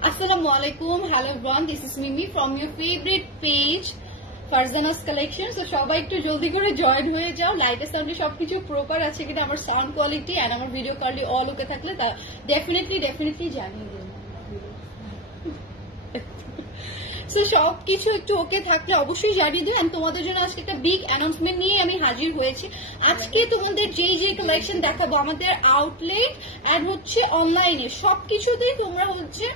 Assalamualaikum. Hello everyone. This is Mimi from your favorite page Farzanas Collection. So সবাই একটু জলদি করে join হয়ে যাও। লাইটের সাউন্ডে সবকিছু প্রপার আছে কিনা, আমার সাউন্ড কোয়ালিটি এন্ড আমার ভিডিও কোয়ালিটি অল ওকে থাকলে তা ডেফিনেটলি জানিয়ে দিন। সো সবকিছু একটু ওকে থাকলে অবশ্যই জানিয়ে দিও। এন্ড তোমাদের জন্য আজকে একটা বিগ অ্যানাউন্সমেন্ট নিয়ে আমি হাজির হয়েছি। আজকে তোমাদের যে কালেকশন দেখাবো আমাদের আউটলেট এন্ড হচ্ছে অনলাইনে সবকিছুতেই তোমরা হচ্ছে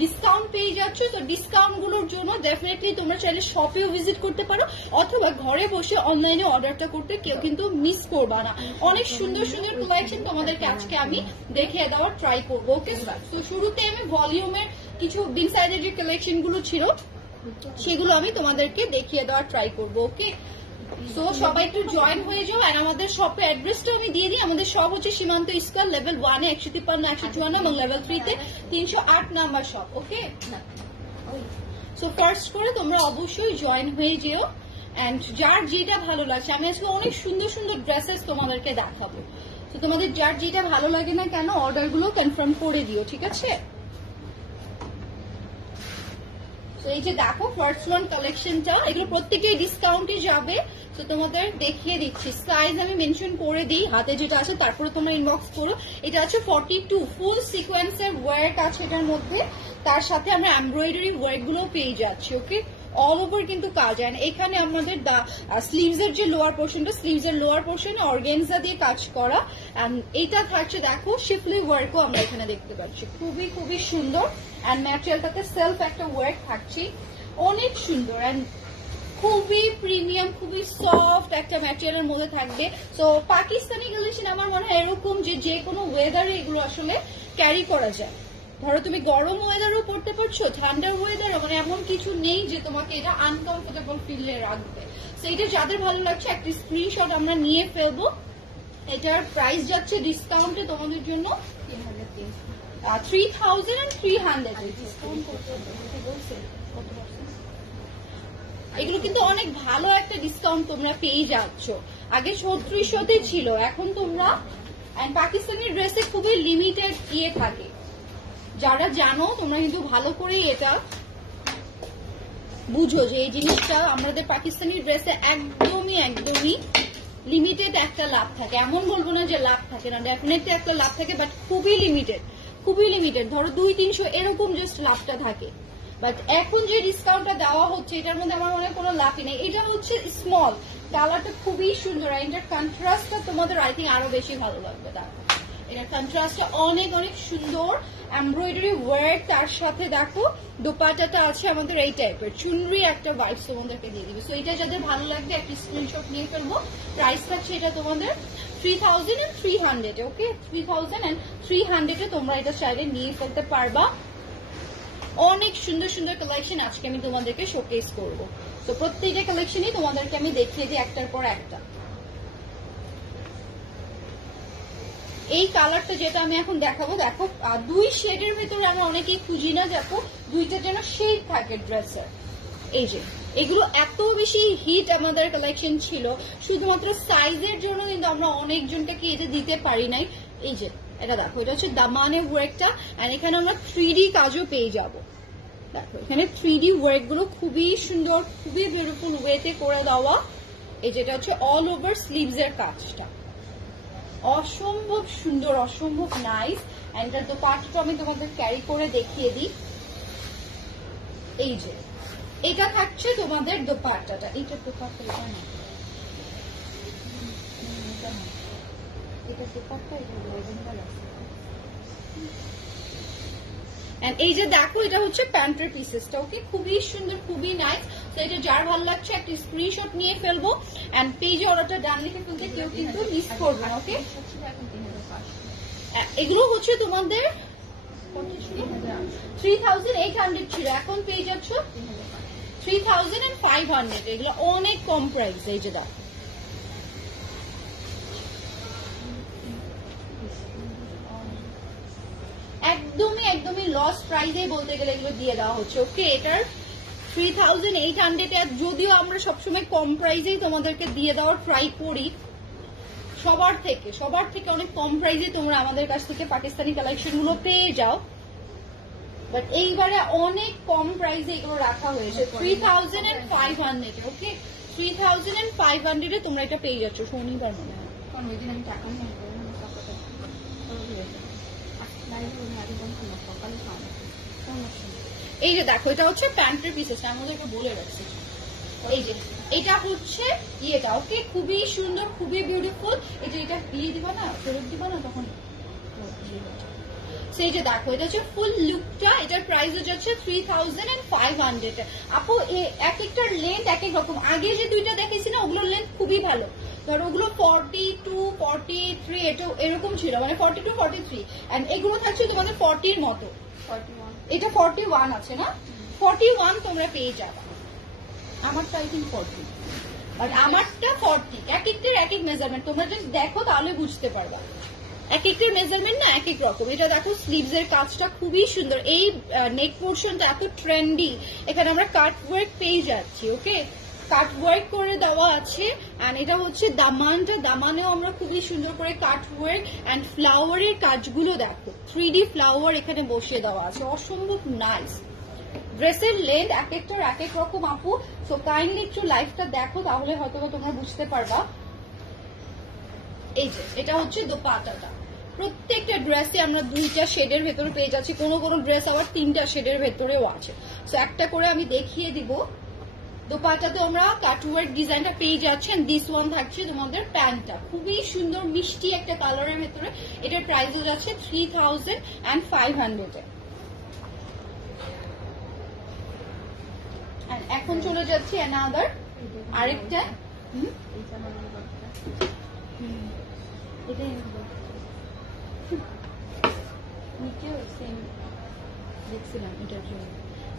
ডিসকাউন্ট পেয়ে যাচ্ছ। তো ডিসকাউন্ট গুলোর জন্য ডেফিনেটলি তোমরা চাইলে শপেও ভিজিট করতে পারো অথবা ঘরে বসে অনলাইনে অর্ডারটা করতে কেউ কিন্তু মিস করবা না। অনেক সুন্দর সুন্দর কালেকশন তোমাদেরকে আজকে আমি দেখিয়ে দেওয়ার ট্রাই করবো। ওকে, তো শুরুতে আমি ভলিউমের কিছু বিগ সাইজের যে কালেকশন গুলো ছিল সেগুলো আমি তোমাদেরকে দেখিয়ে দেওয়ার ট্রাই করবো। ওকে, সো সবাই একটু জয়েন হয়ে যাও। আর আমাদের শপের অ্যাড্রেসটা আমি দিয়ে দিই। আমাদের শপ হচ্ছে সীমান্ত স্কয়ার, লেভেল 1 এ 153 154 এবং লেভেল 3 তে 308 নাম্বার শপ। ওকে, সো ফার্স্ট করে তোমরা অবশ্যই জয়েন হয়ে যেও। এন্ড যার যেটা ভালো লাগছে, আমি আজকে অনেক সুন্দর সুন্দর ড্রেসেস তোমাদেরকে দেখাবো। তো তোমাদের যার যেটা ভালো লাগে না কেন অর্ডার গুলো কনফার্ম করে দিও, ঠিক আছে? তো এই যে দেখো ফার্স্ট ওয়ান কালেকশনটা, এগুলো প্রত্যেকটাই ডিসকাউন্টে যাবে। তো তোমাদের দেখিয়ে দিচ্ছি, সাইজ আমি মেনশন করে দিই হাতে যেটা আছে, তারপরে তোমরা ইনবক্স করো। এটা আছে 42, ফুল সিকোয়েন্সের ওয়ার্ক আছে এটার মধ্যে, তার সাথে আমরা এমব্রয়ডারি ওয়ার্ক গুলো পেয়ে যাচ্ছি। ওকে, অল ওভার কিন্তু কাজ। আর এখানে আমাদের স্লিভস এর যে লোয়ার পোর্শনটা, স্লিভস এর লোয়ার পোর্শনে অর্গানজা দিয়ে কাজ করা। এন্ড এইটা থাকছে দেখো শিফলি ওয়ার্কও আমরা এখানে দেখতে পাচ্ছি, খুবই সুন্দর। এন্ড ম্যাটেরিয়ালটাতে সেলফ একটা ওয়ার্ক থাকছে, অনেক সুন্দর এন্ড খুবই প্রিমিয়াম, খুবই সফট একটা ম্যাটেরিয়ালের মধ্যে থাকবে। তো পাকিস্তানি কালেকশন আমার মনে হয় এরকম যে কোনো ওয়েদারে এগুলো আসলে ক্যারি করা যায়। ধরো তুমি গরম ওয়েদারও পড়তে পারছো, ঠান্ডার ওয়েদারও, মানে এমন কিছু নেই যে তোমাকে এটা আনকমফোর্টেবল ফিলে রাখবে। তো এটা যাদের ভালো লাগছে একটা স্ক্রিনশট আমরা নিয়ে ফেলবো। এটার প্রাইস যাচ্ছে ডিসকাউন্টে তোমাদের জন্য 3300। এগুলো কিন্তু অনেক ভালো একটা ডিসকাউন্ট তোমরা পেয়ে যাচ্ছ। আগে 3600 ছিল, এখন তোমরা পাকিস্তানি ড্রেসে খুবই লিমিটেড থাকে। যারা জানো তোমরা কিন্তু ভালো করে এটা বুঝো যে এই জিনিসটা আমাদের পাকিস্তানি ড্রেসে একদমই লিমিটেড একটা লাভ থাকে। এমন বলবো না যে লাভ থাকে না, ডেফিনেটলি একটা লাভ থাকে, বাট খুবই লিমিটেড। ধরো 200-300 এরকম জাস্ট লাভটা থাকে। বাট এখন যে ডিসকাউন্টটা দেওয়া হচ্ছে এটার মধ্যে আমার মনে হয় কোনো লাভই নেই। এটা হচ্ছে স্মল, কালারটা খুবই সুন্দর। আর এটার কন্ট্রাস্টটা তোমাদের আই থিঙ্ক আরো বেশি ভালো লাগবে। এটার কন্ট্রাস্টটা অনেক সুন্দর, এমব্রয়ডারি ওয়ার্ক, তার সাথে দেখো দোপাট্টাটা আছে আমাদের এই টাইপের, চুনরি একটা ভাইবস তোমাদেরকে দিয়ে দিবে। সো এটা যাদের ভালো লাগবে একটা স্ক্রিনশট নিয়ে ফেলবো। প্রাইস থাকছে এটা তোমাদের 3300। ওকে, 3300 তোমরা এটা চাইলে নিয়ে ফেলতে পারবা। অনেক সুন্দর কালেকশন আজকে আমি তোমাদেরকে শোকেস করবো। তো প্রত্যেকটা কালেকশনই তোমাদেরকে আমি দেখিয়ে দিই একটার পর একটা। এই কালারটা যেটা আমি এখন দেখাবো, দেখো 2 শেডের ভিতরে আমরা অনেকেই খুঁজি না, দেখো 2টা যেন শেড থাকে ড্রেসের। এই যে এগুলো এত বেশি হিট আমাদের কালেকশন ছিল, শুধুমাত্র সাইজের জন্য কিন্তু আমরা অনেকজনটাকে এটা দিতে পারি নাই। এই যে এটা দেখো, এটা হচ্ছে দামানের ওয়ার্কটা, আর এখানে আমরা 3D কাজও পেয়ে যাব। দেখো এখানে 3D ওয়ার্ক গুলো খুবই সুন্দর, খুবই বিউটিফুল ওয়েতে করে দেওয়া। এই যেটা হচ্ছে অল ওভার স্লিভস এর কাজটা অসম্ভব সুন্দর, অসম্ভব নাইস। এন্ড এটার দোপাট্টাটা আমি তোমাদের ক্যারি করে দেখিয়ে দিই। এই যে এটা থাকছে তোমাদের দোপাট্টাটা, এইটার দোপাট্টা এটা না, এটার দোপাট্টা এটা গোল্ডেন আছে। এন্ড এই যে দেখো এটা হচ্ছে প্যান্টের পিসেসটা। ওকে, খুবই সুন্দর, খুবই নাইস। তো এটা যার ভালো লাগছে একটা স্ক্রিনশট নিয়ে ফেলবো। এন্ড পেজে অর্ডারটা ডান লিখে ফেলতে কেউ কিন্তু মিস করবে না। ওকে, এগুলো হচ্ছে তোমাদের 3800 ছিল, এখন পেয়ে যাচ্ছ 3500। এগুলো অনেক কম প্রাইস। এই যে দেখো একদমই লস প্রাইসে বলতে গেলে এগুলো দিয়ে দেওয়া হচ্ছে। ওকে, এটার 3800 যদিও আমরা সবসময় কম প্রাইসেই তোমাদেরকে দিয়ে দেওয়ার ট্রাই করি, সবার থেকে অনেক কম প্রাইসে তোমরা আমাদের কাছ থেকে পাকিস্তানি কালেকশন গুলো পেয়ে যাও। বাট এইবারে অনেক কম প্রাইসে এগুলো রাখা হয়েছে 3500 ওকে 3500 তোমরা এটা পেয়ে যাচ্ছ শনিবার মনে হয় কারণ ওই দিন আমি টাকা নিয়ে এই যে দেখো এটা হচ্ছে প্যান্টের পিসেসটা আমাদের এটা বলে রাখছি এই যে এটা হচ্ছে ইয়েটা ওকে খুবই সুন্দর খুবই বিউটিফুল এই যে এটা দিয়ে দিবা না ফেরত দিবা না তখন সেই যে দেখো এটা হচ্ছে ফুল লুকটা এটার প্রাইস যাচ্ছে 3500 আপু এক একটার লেন্থ এক এক রকম আগে যে দুইটা দেখেছি না ওগুলোর লেন্থ খুবই ভালো ধরো ওগুলো 42 43 এটা এরকম ছিল মানে 42 43 এন্ড এগুলো থাকছে তোমাদের 40 এর মতো 41 এটা 41 আছে না 41 তোমরা পেয়ে যাবে আমারটা আই থিংক 40 আর আমারটা 40 এক একটার এক এক মেজারমেন্ট তোমরা জাস্ট দেখো তাহলে বুঝতে পারবা এক একটার মেজারমেন্ট না এক এক রকম এটা দেখো স্লিভস এর কাজটা খুবই সুন্দর এই নেক পোর্শনটা এত ট্রেন্ডি এখানে আমরা কাট ওয়ার্ক পেয়ে যাচ্ছি ওকে কাট ওয়ার্ক করে দেওয়া আছে এন্ড এটা হচ্ছে দামানেও আমরা খুবই সুন্দর করে কাট ওয়ার্ক এন্ড ফ্লাওয়ারের কাজগুলো দেখো 3D ফ্লাওয়ার এখানে বসিয়ে দেওয়া আছে অসম্ভব নাইস ড্রেসের লেন্থ এক একটার এক এক রকম আপু সো কাইন্ডলি একটু লাইফটা দেখো তাহলে হয়তো তোমরা বুঝতে পারবা এই যে এটা হচ্ছে দোপাট্টাটা প্রত্যেকটা ড্রেসে আমরা দুইটা শেডের ভেতরে পেয়ে যাচ্ছি কোনো কোনো ড্রেস আবার তিনটা শেডের ভেতরেও আছে সো একটা করে আমি দেখিয়ে দিব দোপাট্টাতে আমরা কাটওয়ার্ক ডিজাইনটা পেয়ে যাচ্ছেন দিস ওয়ান থাকছে তোমাদের প্যান্টটা খুবই সুন্দর মিষ্টি একটা কালারের ভেতরে এটার প্রাইস যাচ্ছে 3500 এখন চলে যাচ্ছি অ্যানাদার আরেকটা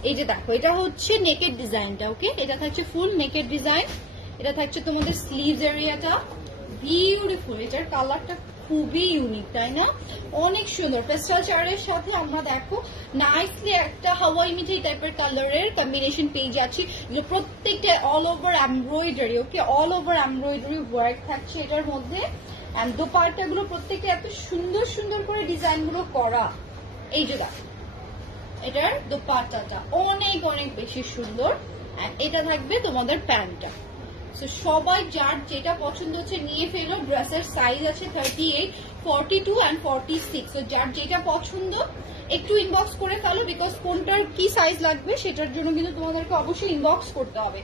এই যে দেখো এটা হচ্ছে নেকের ডিজাইনটা ওকে এটা থাকছে ফুল নেকের ডিজাইন এটা থাকছে তোমাদের স্লিভস এরিয়াটা বিউটিফুল এটার কালারটা খুবই ইউনিক তাই না অনেক সুন্দর পেস্টাল চারের সাথে আমরা দেখো নাইসলি একটা হাওয়াই মিঠাই টাইপের কালারের কম্বিনেশন পেয়ে যাচ্ছি প্রত্যেকটা all over embroidery okay all over embroidery work থাকছে এটার মধ্যে এন্ড দোপাট্টা গুলো প্রত্যেকটা এত সুন্দর সুন্দর করে ডিজাইন গুলো করা এই যে দেখো এটার দোপাট্টাটা অনেক অনেক বেশি সুন্দর এটা থাকবে তোমাদের প্যান্টটা সবাই যার যেটা পছন্দ হচ্ছে নিয়ে ফেলো ড্রেসের সাইজ আছে 38 42 এন্ড 46 যার যেটা পছন্দ একটু ইনবক্স করে ফেলো বিকজ কোনটার কি সাইজ লাগবে সেটার জন্য কিন্তু তোমাদেরকে অবশ্যই ইনবক্স করতে হবে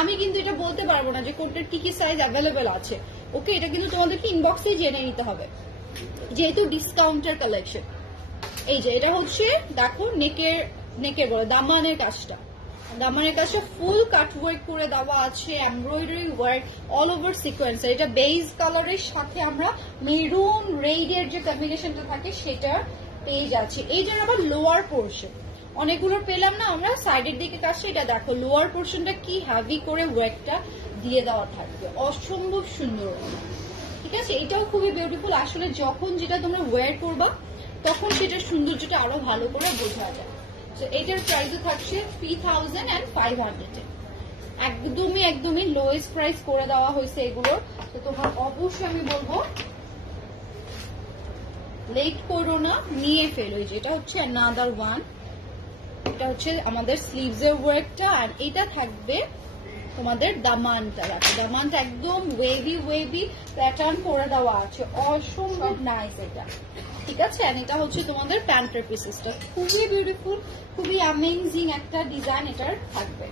আমি কিন্তু এটা বলতে পারবো না যে কোনটার কি কি সাইজ অ্যাভেলেবেল আছে ওকে এটা কিন্তু তোমাদেরকে ইনবক্সে জেনে নিতে হবে যেহেতু ডিসকাউন্টের কালেকশন এই যে এটা হচ্ছে দেখো নেকের বলে দামানের কাজটা ফুল কাট ওয়ার্ক করে দেওয়া আছে embroidery work all over sequence এটা বেজ কালারের সাথে আমরা মেরুন রেডের যে কম্বিনেশনটা থাকে সেটা পেয়ে যাচ্ছি এই জন্য আবার লোয়ার পোর্শন অনেকগুলো পেলাম না আমরা সাইডের দিকে কাছে এটা দেখো লোয়ার পোর্শনটা কি হেভি করে ওয়ার্কটা দিয়ে দেওয়া থাকবে অসম্ভব সুন্দর ঠিক আছে এটাও খুবই বিউটিফুল আসলে যখন যেটা তোমরা ওয়্যার করবা তখন সেটার সৌন্দর্যটা আরো ভালো করে বোঝা যায় তো এটার প্রাইস থাকছে 3500 একদমই লোয়েস্ট প্রাইস করে দেওয়া হয়েছে এগুলোর তো তোমরা অবশ্যই আমি বলবো লেট করো না নিয়ে ফেলো যেটা হচ্ছে অ্যানাদার ওয়ান এটা হচ্ছে আমাদের স্লিভস এর ওয়ার্কটা আর এটা থাকবে তোমাদের দামানটা দামানটা একদম ওয়েভি প্যাটার্ন করে দেওয়া আছে অসম্ভব নাইস এটা ঠিক আছে আর এটা হচ্ছে তোমাদের প্যান্টের পিসেসটা খুবই বিউটিফুল খুবই অ্যামেজিং একটা ডিজাইন এটার থাকবে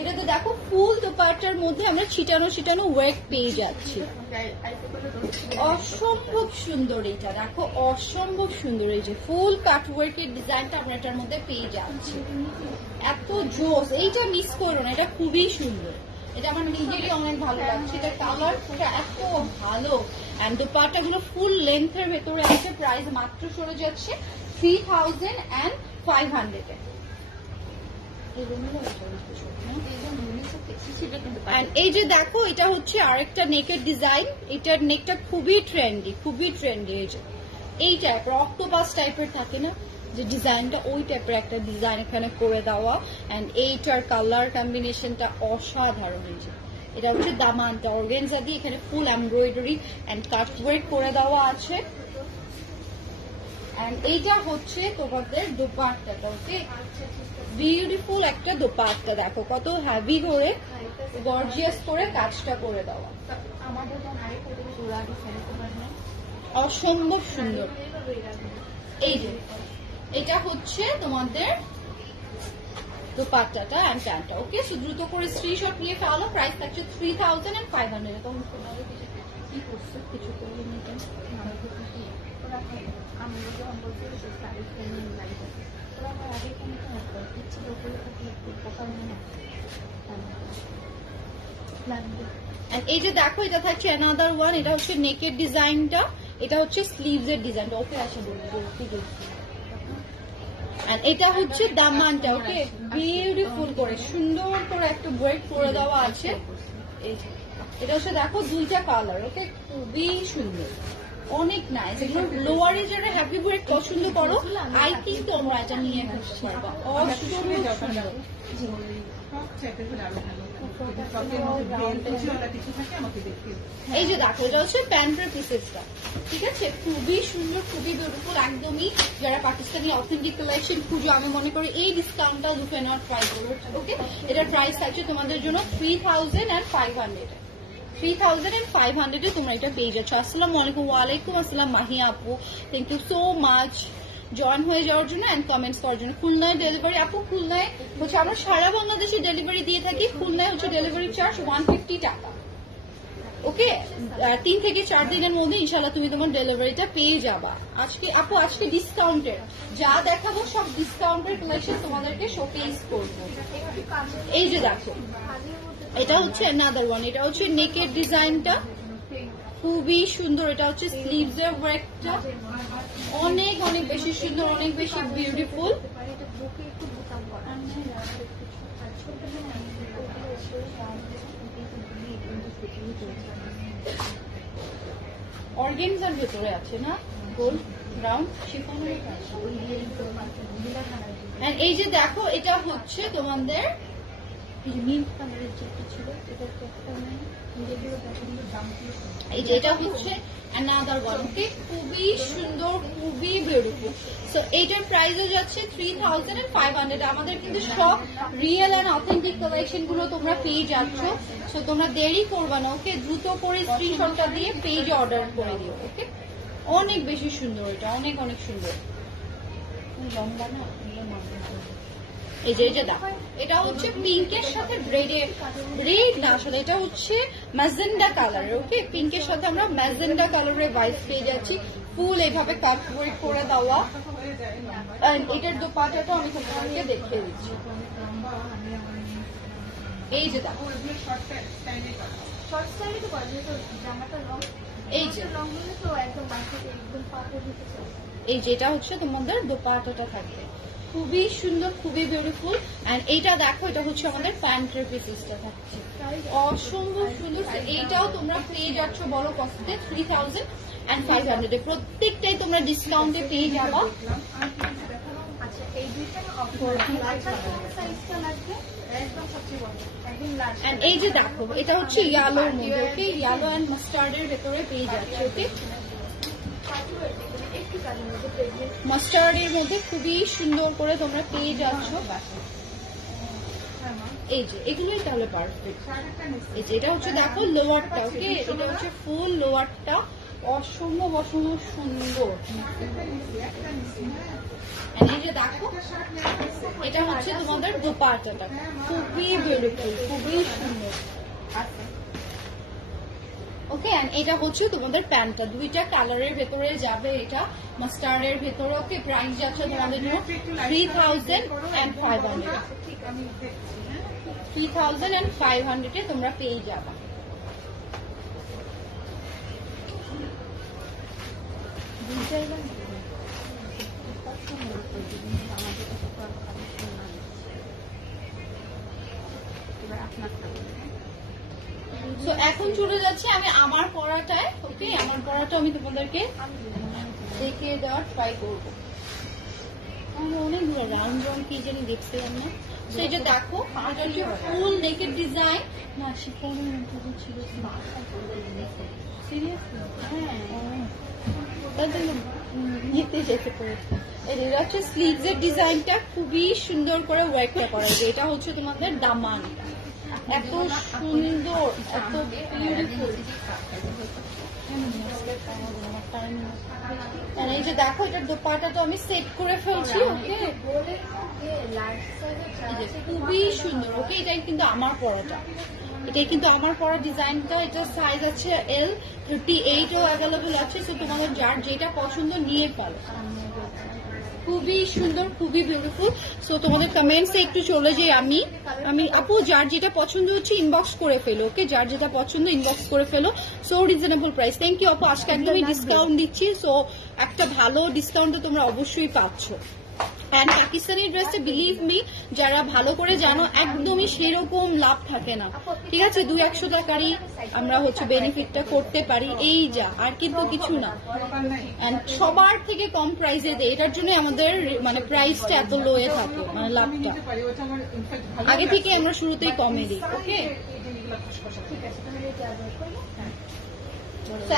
এটাতে দেখো ফুল দোপাট্টার মধ্যে আমরা ছিটানো ওয়ার্ক পেয়ে যাচ্ছি অসম্ভব সুন্দর এটা দেখো অসম্ভব সুন্দর এই যে ফুল কাট ওয়ার্কের ডিজাইনটা আমরা এটার মধ্যে পেয়ে যাচ্ছি এত জোস এইটা মিস করো না এটা খুবই সুন্দর এটা আমার নিজেরই অনেক ভালো লাগছে এটা কালারটা এত ভালো এন্ড দোপাট্টা গুলো ফুল লেন্থের ভেতরে আছে প্রাইস মাত্র চলে যাচ্ছে 3500 এই যে দেখো এটা হচ্ছে আরেকটা নেকের ডিজাইন এটার নেকটা খুবই ট্রেন্ডি এই যে এই টাইপের অক্টোপাস টাইপের থাকে না যে ডিজাইনটা ওই টাইপের একটা ডিজাইন এখানে করে দেওয়া এন্ড এইটার কালার কম্বিনেশনটা অসাধারণ এই যে এটা হচ্ছে দামানটা অর্গানজা দিয়ে এখানে full embroidery and cut work করে দেওয়া আছে এন্ড এইটা হচ্ছে তোমাদের দোপাট্টাটা। ওকে, বিউটিফুল একটা দোপাট্টা, দেখো কত হেভি করে গর্জিয়াস করে কাজটা করে দেওয়া, অসম্ভব সুন্দর। এই যে এটা হচ্ছে তোমাদের দোপাট্টাটা এন্ড প্যান্টটা। ওকে, সো দ্রুত করে স্ক্রিনশট নিয়ে ফেলো। প্রাইস থাকছে 3500। তখন কি করছো কিছু করে নিতেন এই যে দেখো, এটা থাকছে অ্যানাদার ওয়ান। এটা হচ্ছে নেকের ডিজাইনটা, এটা হচ্ছে স্লিভস এর ডিজাইনটা। ওকে, আসা বলবো এটা হচ্ছে দামানটা। ওকে, বিউটিফুল করে সুন্দর করে একটা ব্রেক করে দেওয়া আছে। এটা হচ্ছে দেখো দুইটা কালার। ওকে, খুবই সুন্দর, অনেক নাইস। এগুলো লোয়ারে যারা হ্যাপি ব্রেক পছন্দ করো, আই থিঙ্ক তোমরা এটা নিয়ে ঘুরতে পারবা। অসম্ভব সুন্দর। এই যে দেখো, এটা হচ্ছে প্যান্টের পিসেসটা, ঠিক আছে, খুবই সুন্দর, খুবই বিউটিফুল। একদমই যারা পাকিস্তানি অথেন্টিক কালেকশন খুঁজো, আমি মনে করি এই ডিসকাউন্টটা লুকে নেওয়ার ট্রাই করবো। ওকে, এটার প্রাইস থাকছে তোমাদের জন্য 3500। 3500 তোমরা এটা পেয়ে যাচ্ছ। আসসালামু আলাইকুম। ওয়ালাইকুম আসসালাম মাহিয়া আপু, thank you so much join হয়ে যাওয়ার জন্য এন্ড কমেন্টস করার জন্য। খুলনায় ডেলিভারি আপু, খুলনায় হচ্ছে আমরা সারা বাংলাদেশে ডেলিভারি দিয়ে থাকি। খুলনায় হচ্ছে ডেলিভারি চার্জ 150 টাকা। ওকে, 3 থেকে 4 দিনের মধ্যে ইনশাল্লাহ তুমি তোমার ডেলিভারিটা পেয়ে যাবা। আজকে আপু, আজকে ডিসকাউন্টের যা দেখাবো সব ডিসকাউন্টের কালেকশন তোমাদেরকে শোকেস করবো। এই যে দেখো, এটা হচ্ছে অ্যানাদার ওয়ান। এটা হচ্ছে নেকের ডিজাইনটা, খুবই সুন্দর। এটা হচ্ছে স্লিভস এর ওয়ার্কটা, অনেক অনেক বেশি সুন্দর, অনেক বেশি বিউটিফুল। অর্গানজার ভেতরে আছে না, গোল্ড ব্রাউন শিফনের। এই যে দেখো, এটা হচ্ছে তোমাদের মিন্ট কালারের যেটা ছিল, এই যে এটা হচ্ছে অ্যানাদার ওয়ান। ওকে, খুবই সুন্দর, খুবই বিউটিফুল। সো এইটার প্রাইসও যাচ্ছে 3500। আমাদের কিন্তু সব রিয়েল অ্যান্ড অথেন্টিক কালেকশন গুলো তোমরা পেয়ে যাচ্ছ। সো তোমরা দেরি করবা না। ওকে, দ্রুত করে স্ক্রিনশটটা দিয়ে পেজে অর্ডার করে দিও। ওকে, অনেক বেশি সুন্দর, এটা অনেক অনেক সুন্দর। লম্বা না, এই যে দেখো, এটা হচ্ছে পিঙ্কের সাথে রেড না, আসলে এটা হচ্ছে ম্যাজেন্ডা কালারের। ওকে, পিঙ্কের সাথে আমরা ম্যাজেন্ডা কালারের ভাইস পেয়ে যাচ্ছি, ফুল এইভাবে কাট করে দেওয়া। এটার দোপাট্টাটা আমি তোমাদেরকে দেখিয়ে দিচ্ছি। এই যে দেখো, এই যে এটা হচ্ছে তোমাদের দোপাট্টাটা থাকবে, খুবই সুন্দর, খুবই বিউটিফুল। এন্ড এইটা দেখো, এটা হচ্ছে আমাদের প্যান্টের পিসেসটা থাকছে, অসম্ভব সুন্দর। এইটাও তোমরা পেয়ে যাচ্ছ বড় কস্টে 3500। প্রত্যেকটাই তোমরা ডিসকাউন্টে পেয়ে যাবা। এই যে দেখো, এটা হচ্ছে ইয়ালোর মধ্যে। ওকে, ইয়ালো অ্যান্ড মাস্টার্ডের ভেতরে পেয়ে যাচ্ছে। ওকে, মাস্টার্ডের মধ্যে খুবই সুন্দর করে তোমরা পেয়ে যাচ্ছ। এই যে এগুলোই তাহলে পারফেক্ট। এই যে এটা হচ্ছে দেখো লোয়ারটা। ওকে, এটা হচ্ছে ফুল লোয়ারটা, অসম্ভব অসম্ভব সুন্দর। এই যে দেখো, এটা হচ্ছে তোমাদের দোপাট্টাটা, খুবই বিউটিফুল, খুবই সুন্দর। ওকে, এটা হচ্ছে তোমাদের প্যান্টটা, দুইটা কালারের ভেতরে যাবে। এটা মাস্টার্ডের ভেতরে। ওকে, প্রাইস যাচ্ছে তোমাদের জন্য 3500। 3500 তোমরা পেয়ে যাবা। তো এখন চলে যাচ্ছে আমি আমার পড়াটায়। ওকে, আমার পড়াটা আমি তোমাদেরকে দেখে দেওয়ার ট্রাই করবো। অনেকগুলো রাউন্ড রাউন্ড কি জানি দেখছিলাম না। সেই যে দেখো, এটা হচ্ছে ফুল নেকের ডিজাইন না, শিফনের মধ্যে ছিল। সিরিয়াসলি? হ্যাঁ, নিতে যেতে পেরেছি। এটা হচ্ছে স্লিভস এর ডিজাইনটা খুবই সুন্দর করে ওয়ার্কটা করা, এটা হচ্ছে তোমাদের দামান, এত সুন্দর, এত বিউটিফুল। এই যে দেখো এটার দোপাট্টা তো আমি সেট করে ফেলছি, ওকে খুবই সুন্দর। ওকে এটাই কিন্তু আমার পরাটা, এটাই কিন্তু আমার পরা ডিজাইনটা। এটা সাইজ আছে L38 ও অ্যাভেলেবল আছে, তো তোমাদের যার যেটা পছন্দ নিয়ে ফেলো। খুবই সুন্দর, খুবই বিউটিফুল। সো তোমাদের কমেন্টসে একটু চলে যাই আমি আপু, যার যেটা পছন্দ হচ্ছে ইনবক্স করে ফেলো, ওকে যার যেটা পছন্দ ইনবক্স করে ফেলো। So reasonable price. Thank you আপু, আজকে একদমই ডিসকাউন্ট দিচ্ছি, সো একটা ভালো ডিসকাউন্ট তোমরা অবশ্যই পাচ্ছ। অ্যান্ড পাকিস্তানি ড্রেসে বিলিভ মি, যারা ভালো করে জানো একদমই সেরকম লাভ থাকে না, ঠিক আছে? 200 টাকারই আমরা হচ্ছে বেনিফিটটা করতে পারি, এই যা, আর কিন্তু কিছু না। অ্যান্ড সবার থেকে কম প্রাইসে দেয়, এটার জন্য আমাদের মানে প্রাইসটা এত লোয়ে থাকে, মানে লাভটা আগে থেকে আমরা শুরুতেই কমে দিই, ওকে?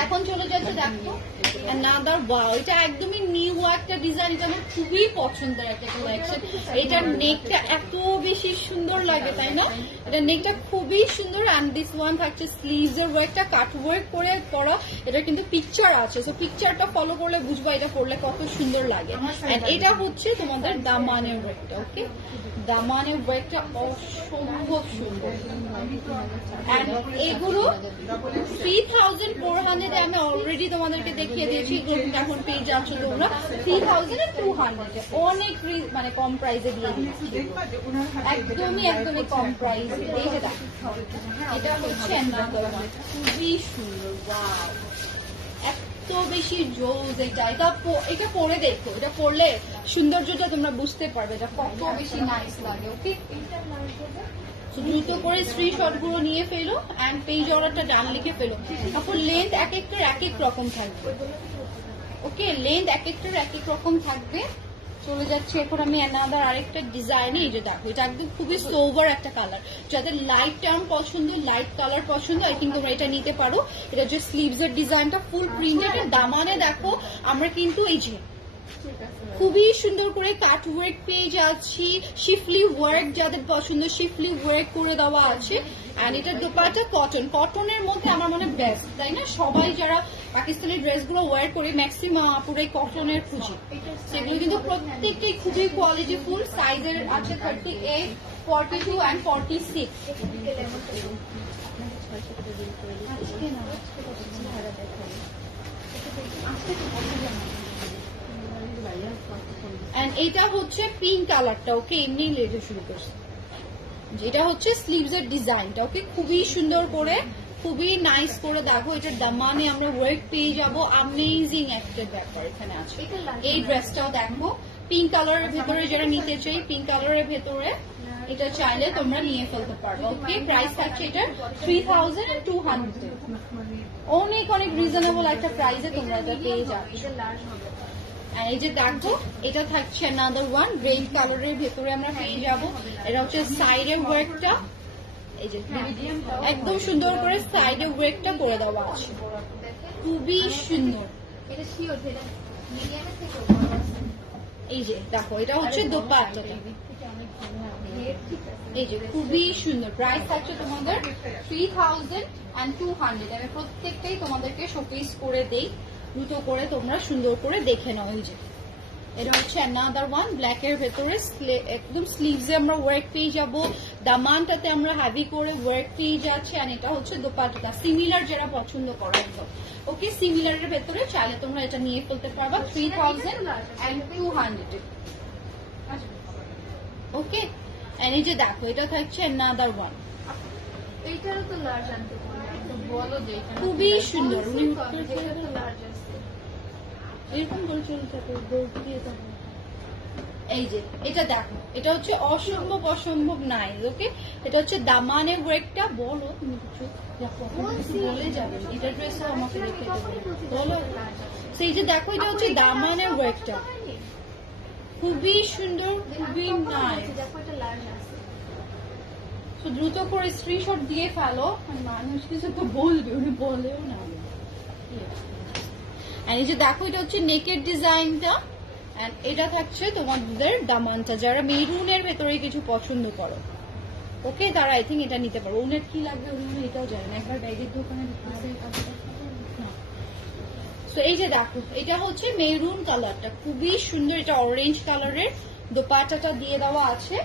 এখন চলে যাচ্ছে দেখো another, wow, এটা একদমই নিউ একটা ডিজাইন, এটা আমার খুবই পছন্দের একটা কালেকশন। এটার নেকটা এত বেশি সুন্দর লাগে, তাই না? এটা নেকটা খুবই সুন্দর। এন্ড দিস ওয়ান থাকছে স্লিভস এর ওয়ার্কটা কাট ওয়ার্ক করে করা, এটা কিন্তু পিকচার আছে, সো পিকচারটা ফলো করলে বুঝবা এটা করলে কত সুন্দর লাগে। এন্ড এটা হচ্ছে তোমাদের দামানের ওয়ার্কটা, ওকে? দামানের ওয়ার্কটা অসম্ভব সুন্দর। এন্ড এগুলো 3400 আমি অলরেডি তোমাদেরকে দেখিয়ে দিয়েছি, এখন পেয়ে যাচ্ছ তোমরা 3200, অনেক মানে কম প্রাইসে দিয়ে দিচ্ছি, একদমই কম প্রাইসে। এই যে দেখো এটা হচ্ছে খুবই সুন্দর, ওয়াও, এত বেশি জোস। এটা পরে দেখো, এটা পরলে সৌন্দর্যটা তোমরা বুঝতে পারবে এটা কত বেশি নাইস লাগে, ওকে? দ্রুত করে স্ক্রিনশট গুলো নিয়ে ফেলো এন্ড পেজ অর্ডারটা ডান লিখে ফেলো। তারপর লেন্থ এক একটার এক এক রকম থাকবে, ওকে? লেন্থ এক একটার এক এক রকম থাকবে। চলে যাচ্ছে এখন আমি অ্যানাদার আরেকটা ডিজাইনে, এই যে দেখো এটা একদম খুবই সোভার একটা কালার, যাদের লাইট টার্ন পছন্দ, লাইট কালার পছন্দ, আই থিঙ্ক তোমরা এটা নিতে পারো। এটা যে স্লিভস এর ডিজাইনটা ফুল প্রিন্টেড, দামানে দেখো আমরা কিন্তু এই যে খুবই সুন্দর করে কাট ওয়ার্ক পেয়ে যাচ্ছি, শিফলি ওয়ার্ক, যাদের পছন্দ শিফলি ওয়ার্ক করে দেওয়া আছে। এন্ড এটার দোপাট্টা কটনের মধ্যে আমার মনে বেস্ট, তাই না? সবাই যারা পাকিস্তানি ড্রেসগুলো ওয়ার করে ম্যাক্সিমাম পুরো কটনের খুঁজি, সেগুলো কিন্তু প্রত্যেকটাই খুবই কোয়ালিটিফুল। সাইজের আছে 38, 42 অ্যান্ড 46। এন্ড এটা হচ্ছে পিঙ্ক কালারটা, ওকে? এমনি লেটে শুরু করছে, যেটা হচ্ছে স্লিভস এর ডিজাইনটা, ওকে? খুবই সুন্দর করে, খুবই নাইস করে দেখো এটার দামানে আমরা ওয়ার্ক পেয়ে যাবো। অ্যামেজিং একটা ব্যাপার এখানে আছে। এই ড্রেসটাও দেখো পিঙ্ক কালারের ভেতরে, যারা নিতে চাই পিঙ্ক কালারের ভেতরে এটা চাইলে তোমরা নিয়ে ফেলতে পারবে, ওকে? প্রাইস থাকছে এটা 3200, অনেক রিজনেবল একটা প্রাইসে তোমরা এটা পেয়ে যাচ্ছ। এই যে দেখো এটা থাকছে another one, রেড কালারের ভেতরে আমরা পেয়ে যাব। এটা হচ্ছে সাইডের ওয়ার্কটা, এই যে একদম সুন্দর করে সাইডের ওয়ার্কটা করে দেওয়া আছে, খুবই সুন্দর। এই যে দেখো এটা হচ্ছে দোপাট্টা, এই যে খুবই সুন্দর। প্রাইস থাকছে তোমাদের 3200। আমি প্রত্যেকটাই তোমাদেরকে শোকেস করে দেই, দ্রুত করে তোমরা সুন্দর করে দেখে নাও। এই যে এটা হচ্ছে another one, ব্ল্যাক এর ভেতরে একদম স্লিভসে আমরা ওয়ার্ক পেয়ে যাব, দামানটাতে আমরা হেভি করে ওয়ার্ক পেয়ে যাচ্ছে। আর এটা হচ্ছে দোপাট্টা, সিমিলার যারা পছন্দ করো একদম, ওকে? সিমিলারের ভেতরে চাইলে তোমরা এটা নিয়ে ফেলতে পারবা 3200, ওকে? এই যে দেখো এটা থাকছে another one, এইটারও তো লার্জ আনতে বলো, যে খুবই সুন্দর। এরকম করে চলতে থাকবে। এই যে এটা দেখো এটা হচ্ছে অসম্ভব নাইস, ওকে? এটা হচ্ছে দামানের ওয়ার্কটা। বলো তুমি কিছু বলে যাবে, এটা ড্রেসও আমাকে দেখে বলো। সেই যে দেখো এটা হচ্ছে দামানের ওয়ার্কটা, খুবই সুন্দর, খুবই নাইস। দ্রুত করে স্ক্রিনশট দিয়ে ফেলো, মানুষ কিছু তো বলবে, উনি বলেও না। এই যে দেখো এটা হচ্ছে নেকের ডিজাইনটা, এন্ড এটা থাকছে তোমাদের দামানটা। যারা মেরুনের ভেতরে কিছু পছন্দ করো ওকে, তারা আই থিঙ্ক এটা নিতে পারো। ওনের কি লাগবে ওনের এটাও জানে না, একবার ব্যাগের দোকানে তো এই যে দেখো এটা হচ্ছে মেরুন কালারটা, খুবই সুন্দর। এটা অরেঞ্জ কালারের দোপাট্টাটা দিয়ে দেওয়া আছে।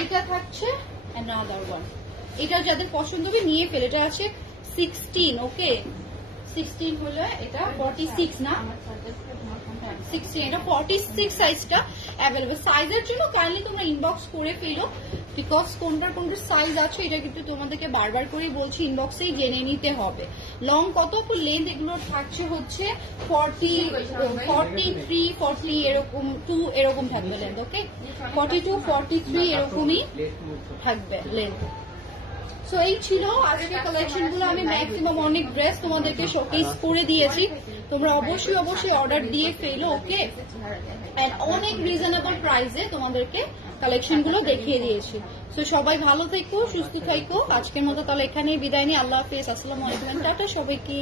এটা থাকছে another one, এটা যাদের পছন্দ হবে নিয়ে ফেলে। এটা আছে 16, ওকে 16 হলে এটা 46 না, 16 এটা 46 সাইজটা অ্যাভেলেবল। সাইজের জন্য কাইন্ডলি তোমরা ইনবক্স করে ফেলো, বিকজ কোনটার কোনটার সাইজ আছে এটা কিন্তু তোমাদেরকে বারবার করেই বলছি ইনবক্সেই জেনে নিতে হবে। লং কত, লেন্থ এগুলো থাকছে হচ্ছে 40, 43, 40 এরকম 2 এরকম থাকবে লেন্থ, ওকে 42, 43 এরকমই থাকবে লেন্থ। সো এই ছিল আজকের কালেকশন গুলো। আমি ম্যাক্সিমাম অনেক ড্রেস তোমাদেরকে শোকেস করে দিয়েছি, তোমরা অবশ্যই অবশ্যই অর্ডার দিয়ে ফেলো, ওকে। অনেক রিজনেবল প্রাইসে তোমাদেরকে কালেকশন গুলো দেখিয়ে দিয়েছি। সো সবাই ভালো থেকো, সুস্থ থেকো। আজকের মতো তাহলে এখানেই বিদায় নিই। আল্লাহ হাফেজ, আসসালামু আলাইকুম, টাটা সবাইকে।